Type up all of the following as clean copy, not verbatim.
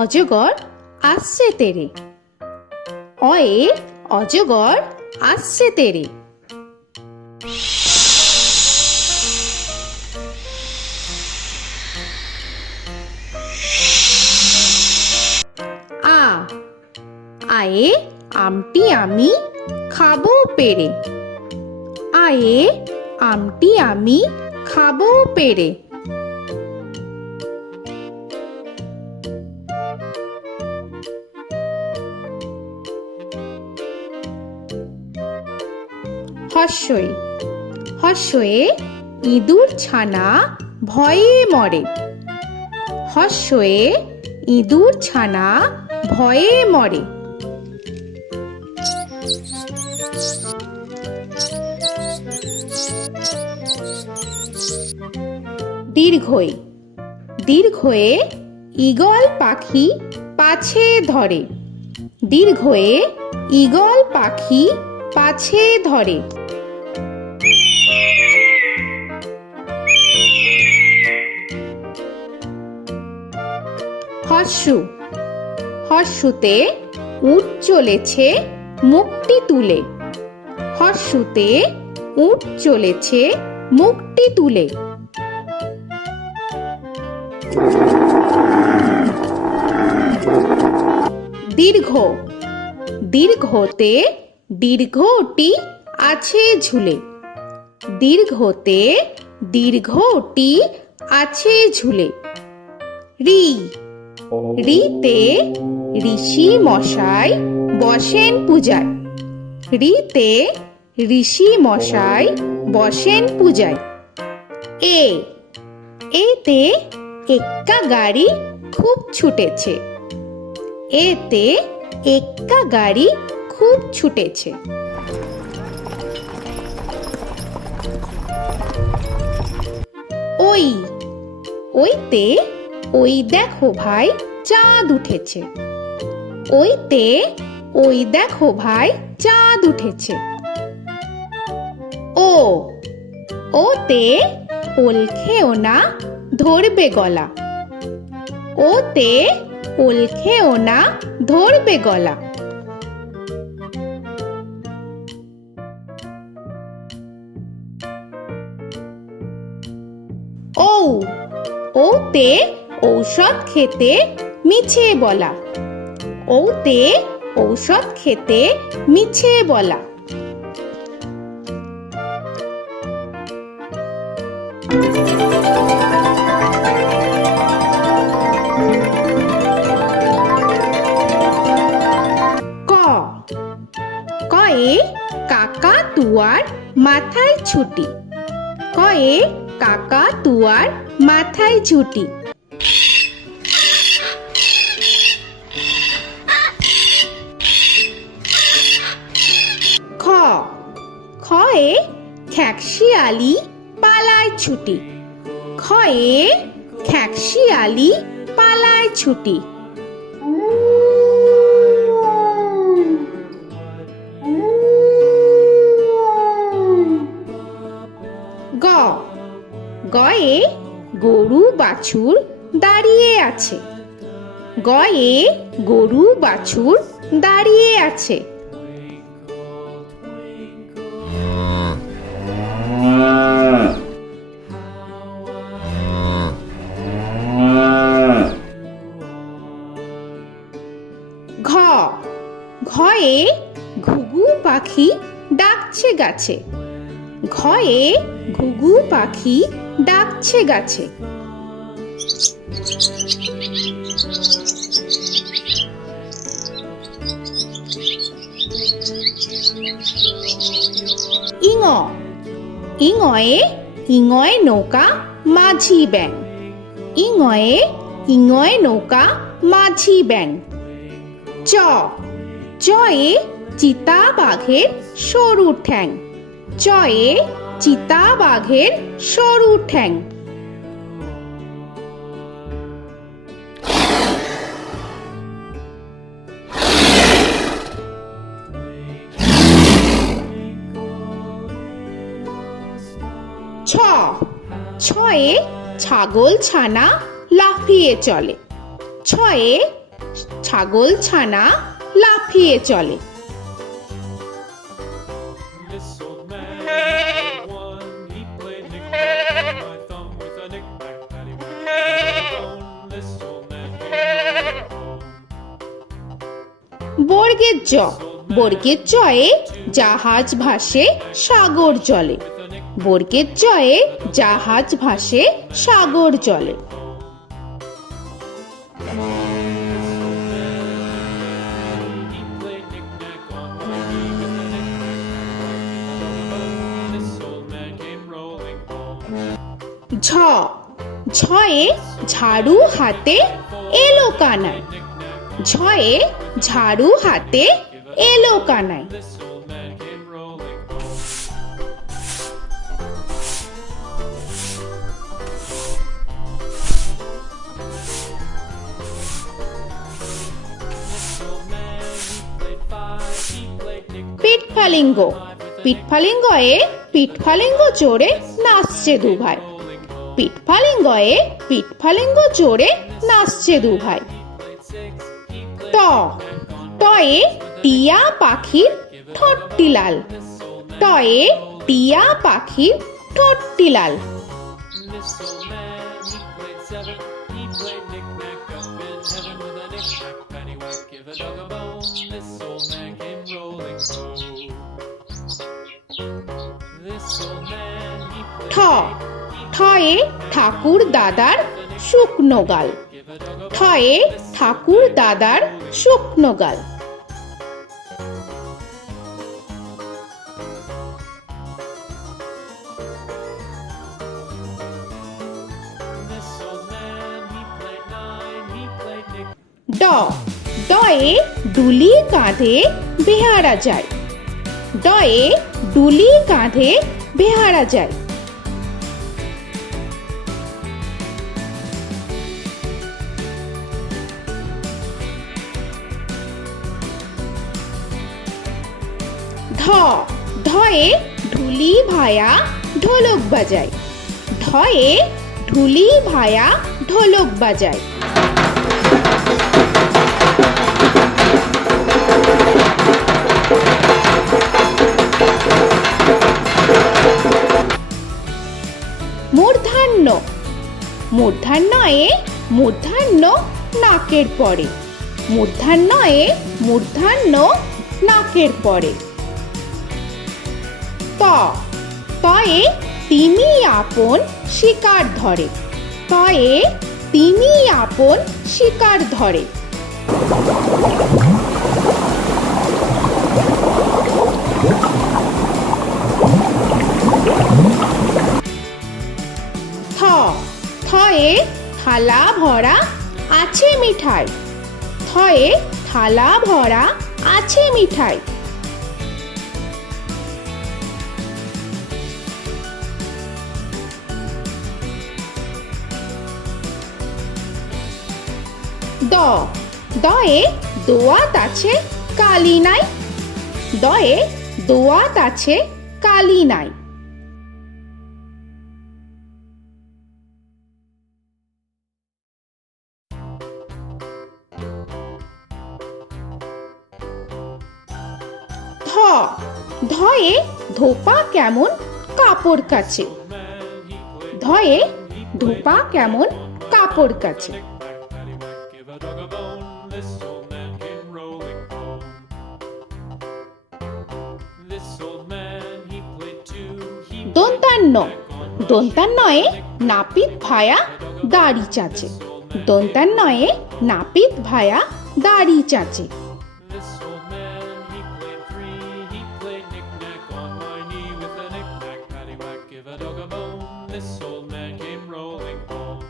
অজগর আসছে তেরে। অয়ে অজগর আসছে তেরে। আ আয়ে আমটি আমি খাবো পেরে। আয়ে আমটি আমি খাবো পেরে। হর্ষই হর্ষয়ে ইঁদুর ছানা ভয়ে মরে। হর্ষয়ে ইঁদুর ছানা ভয়ে মরে। দীর্ঘই দীর্ঘয়ে ঈগল পাখি পাছে ধরে। দীর্ঘয়ে ঈগল পাখি পাছে ধরে। হর্ষু হর্ষুতে উট চলেছে মুখটি তুলে। হর্ষুতে উট চলেছে মুখটি তুলে। দীর্ঘ দীর্ঘতে দীর্ঘটি আছে ঝুলে। দীর্ঘতে দীর্ঘটি আছে ঝুলে। রি রিতে ঋষি মশাই বসেন পূজায়। রিতে ঋষি মশাই বসেন পূজায়। এ এতে এক্কা গাড়ি খুব ছুটেছে। এতে এক্কা গাড়ি খুব ছুটেছে। ওই ওইতে ওই দেখো ভাই চাঁদ উঠেছে। ওইতে ওই দেখো ভাই চাঁদ উঠেছে। ও ওতে ওল খেও না ধরবে গলা। ওতে ওল খেও না ধরবে গলা। ঔ ওতে ঔষধ খেতে মিছে বলা। ওতে ঔষধ খেতে মিছে বলা। ক কয়ে কাকা তুয়ার মাথায় ছুটি। কয়ে কাকা তুয়ার মাথায় ছুটি। খ খয়ে খ্যাকশিয়ালি পালায় ছুটি। খয়ে খ্যাকশিয়ালি পালায় ছুটি। গ গয়ে গরু বাছুর দাঁড়িয়ে আছে। গয়ে গরু বাছুর দাঁড়িয়ে আছে। ঘ ঘয়ে ঘুঘু পাখি ডাকছে গাছে। ঘয়ে ঘুঘু পাখি ডাকছে গাছে। ইঙ ইঙয়ে ইঙয়ে নৌকা মাঝি ব্যাং। ইঙয়ে ইঙয়ে নৌকা মাঝি ব্যাং। চ চয়ে চিতা বাঘের সরু ঠ্যাং। চয়ে চিতা বাঘের সরু ঠ্যাং। ছ ছয়ে ছাগল ছানা লাফিয়ে চলে। ছয়ে ছাগল ছানা লাফিয়ে চলে। This old man had one. He played knick-knack on my thumb with a knick-knack, paddywhack, bone. This old man came rolling home. বর্গের জ, বর্গের জয়ে জাহাজ ভাসে সাগর জলে। বর্গের জয়ে জাহাজ ভাসে সাগর জলে। He played knick-knack on my knee with a knick-knack, bone. This old man came rolling home. ঝ, ঝয়ে ঝাড়ু হাতে এলো কানাই। ঝয়ে ঝাড়ু হাতে এলো Kanai. This old man came rolling home. This old man, he played five. He played knick-knack. পিঠফালিঙ্গ, পিঠফালিঙ্গয়ে পিঠফালিঙ্গ চড়ে নাচছে দু ভাই। পিঠফালিঙ্গয়ে পিঠফালিঙ্গ চড়ে নাচছে দু ভাই। ট, টয়ে টিয়া পাখির ঠোঁটটি লাল। টয়ে টিয়া পাখির ঠোঁটটি লাল। This old man, he played seven. He played knick-knack up in heaven with a knick-knack, paddywhack, give a dog a bone. This old man came rolling home. This old man, he ঠ, played ঠয়ে ঠাকুর দাদার শুকনো গাল। give a dog a ঠয়ে ঠাকুর দাদার শুকনো গাল। This old man, he played nine. He played knick. ড, ডয়ে ডুলি কাঁধে বেহারা যায়। ডয়ে ডুলি কাঁধে বেহারা যায়। ধ, ধয়ে ঢুলি ভায়া ঢোলক বাজায়। ধয়ে ঢুলি ভায়া ঢোলক বাজায়। মূর্ধন্য, মূর্ধন্যয়ে মূর্ধন্য নাকের পরে। মূর্ধন্যয়ে মূর্ধন্য নাকের পরে। ত, তয়ে তিমি আপন শিকার ধরে। তয়ে তিমি আপন শিকার ধরে। থ, থয়ে থালা ভরা আছে মিঠাই। থয়ে থালা ভরা আছে মিঠাই। দ, দয়ে দোয়াত আছে কালি নাই। দয়ে দোয়াত আছে কালি নাই। ধ, ধয়ে ধোপা কেমন কাপড় কাছে। ধয়ে ধোপা কেমন কাপড় কাছে। Paddywhack, give a dog a bone. This old man came rolling home. This old man, he played two. He দন্তান্ন, দন্তান্নয়ে নাপিত ভায়া দাড়ি চাচে। দন্তান্নয়ে নাপিত ভায়া দাড়ি চাচে। This old man, he played three. He played knick-knack on my knee with a knick-knack, paddywhack, give a dog a bone. This old man came rolling home.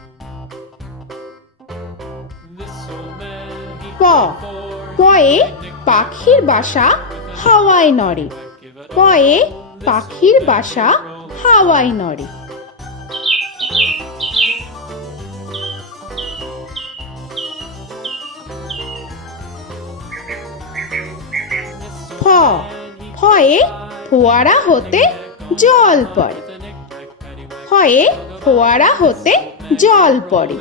This old man, he প, played four. পয়ে পাখির বাসা হাওয়ায় নড়ে। পয়ে পাখির বাসা হাওয়ায় নড়ে। ফ, ফয়ে ফোয়ারা হতে জল পড়ে। ফয়ে ফোয়ারা হতে জল পড়ে।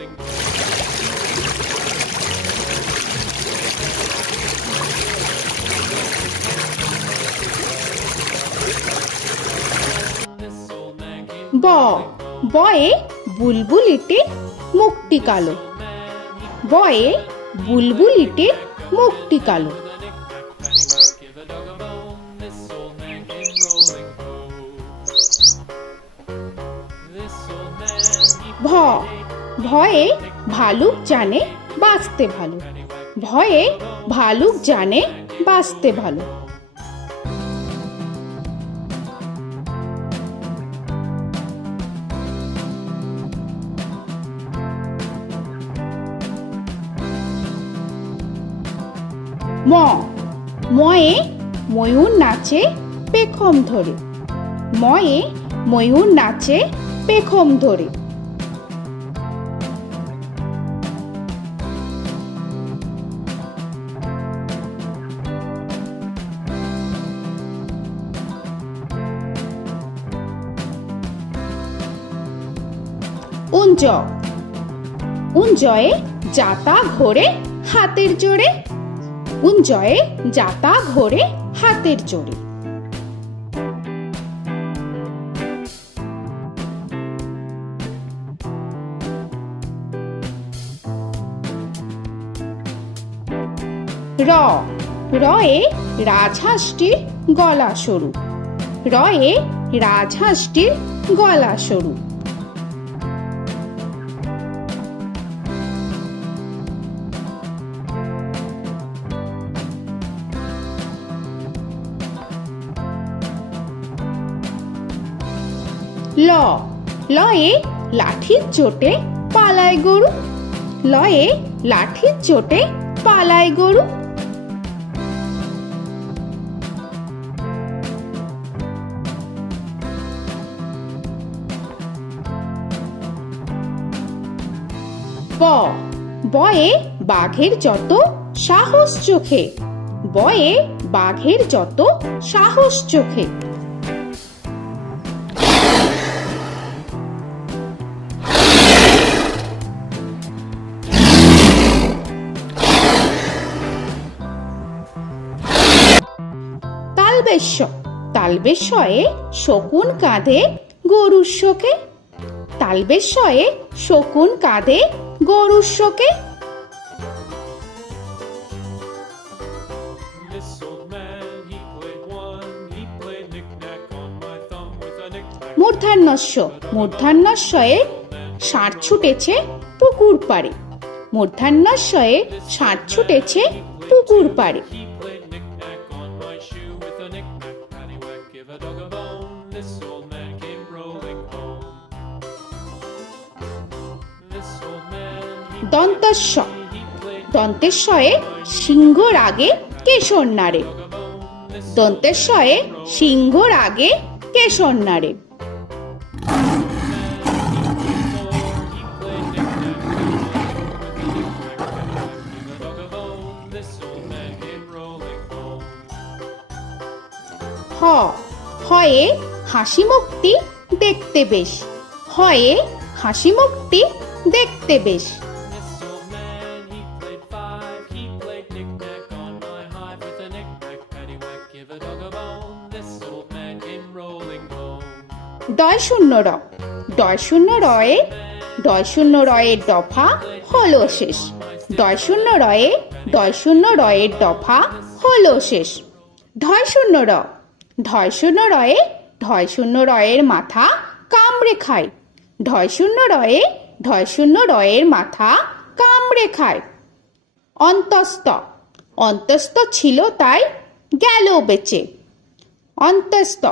ব বয়ে বুলবুলিটির মুখটি কালো। বয়ে বুলবুলিটির মুখটি কালো। Give a dog a bone, this old man came rolling home. This old man, he ভ ভয়ে ভালুক জানে বাঁচতে ভালো। ভয়ে ভালুক জানে বাঁচতে ভালো। ম ময়ে ময়ূর নাচে পেখম ধরে। ময়ে ময়ূর নাচে পেখম ধরে। উঞ্জ উঞ্জয়ে যাতা ঘোরে হাতের জোরে। উঞ্জয়ে যাতা ঘোরে হাতের জোরে। র রয়ে রাজহাঁসটির গলা সরু। রয়ে রাজহাঁসটির গলা সরু। ল লয়ে লাঠির চোটে পালায় গরু। লয়ে লাঠির চোটে পালায় গরু। ব বয়ে বাঘের যত সাহস চোখে। বয়ে বাঘের যত সাহস চোখে। তালবেশ্য তালবেশ্যয়ে শকুন কাঁধে গরুর শোকে। তালবেশ্যয়ে শকুন কাঁধে গরুর শোকে। This old man, he played one, he played knick-knack on my thumb with a knick-knack. মূর্ধন্যস্য মূর্ধন্যস্বয়ে ষাঁড় ছুটেছে পুকুর পাড়ে। মূর্ধন্যস্বয়ে ষাঁড় ছুটেছে পুকুর পাড়ে। He played knick-knack on my shoe with a knick-knack, paddywhack, give a dog a bone. This old man came rolling home. This old man, দন্তস্ব he played দন্তেশ্বয়ে সিংহর আগে কেশর নাড়ে। dog a bone. This দন্তেশ্বয়ে সিংহর আগে কেশর নাড়ে। he played knick-knack on my shoe with a knick-knack, paddywhack, give a dog a bone. This old man came rolling home. হ হয়ে হাসি মুখটি দেখতে বেশ। হয়ে হাসি মুখটি দেখতে বেশ। This old man, he played five, he played knick-knack on my hive with a knick-knack, paddywhack, give a dog a bone. This old man came rolling home. ডয় শূন্য র ডয় শূন্য রয়ে ডয় শূন্য রয়ের দফা হলো শেষ। ডয় শূন্য রয়ে ডয় শূন্য রয়ের দফা হলো শেষ। ঢয় শূন্য র ঢয় শূন্য রয়ে ঢয় শূন্য রয়ের মাথা কামড়ে খায়। ঢয় শূন্য রয়ে ঢয় শূন্য রয়ের মাথা কামড়ে খায়। অন্তস্থ অন্তস্থ ছিল তাই গেল বেঁচে। অন্তস্থ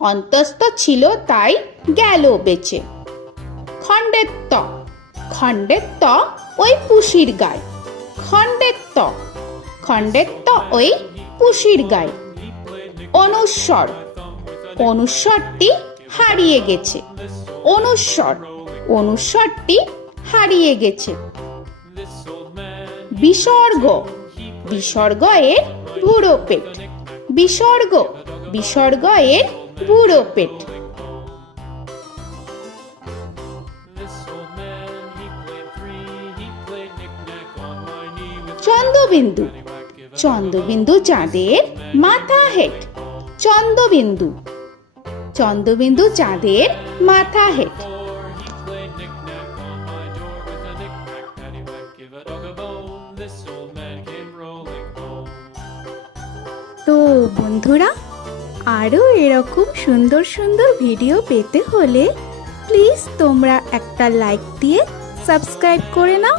অন্তস্থ ছিল তাই গেল বেঁচে। খণ্ডেত্ব খণ্ডেত্ব ওই পুষির গায়। খণ্ডেত্ব খণ্ডেত্ব ওই পুষির গায়। অনুস্বর অনুস্বরটি হারিয়ে গেছে। অনুস্বর অনুস্বরটি হারিয়ে গেছে। This old man, বিসর্গ বিসর্গ এর বুড়ো পেট। বিসর্গ বিসর্গ এর বুড়ো পেট। this old man, he played three, he played knick-knack on my knee with Chandrabindu paddywhack, give a Chandrabindu চাঁদের মাথা হেট। চন্দ্রবিন্দু চন্দ্রবিন্দু চাঁদের মাথা head. Before he played knick-knack on my door with a knick-knack, paddywhack, give a dog a bone. This old man came rolling home. তো বন্ধুরা, আরও এরকম সুন্দর সুন্দর ভিডিও পেতে হলে প্লিজ তোমরা একটা লাইক দিয়ে সাবস্ক্রাইব করে নাও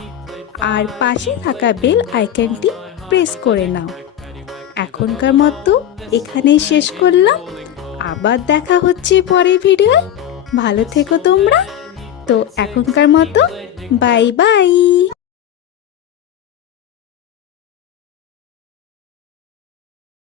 আর পাশে থাকা বেল আইকনটি প্রেস করে নাও। এখনকার মতো এখানেই শেষ করলাম, আবার দেখা হচ্ছে পরের ভিডিও। ভালো থেকো তোমরা। তো এখনকার মতো বাই বাই।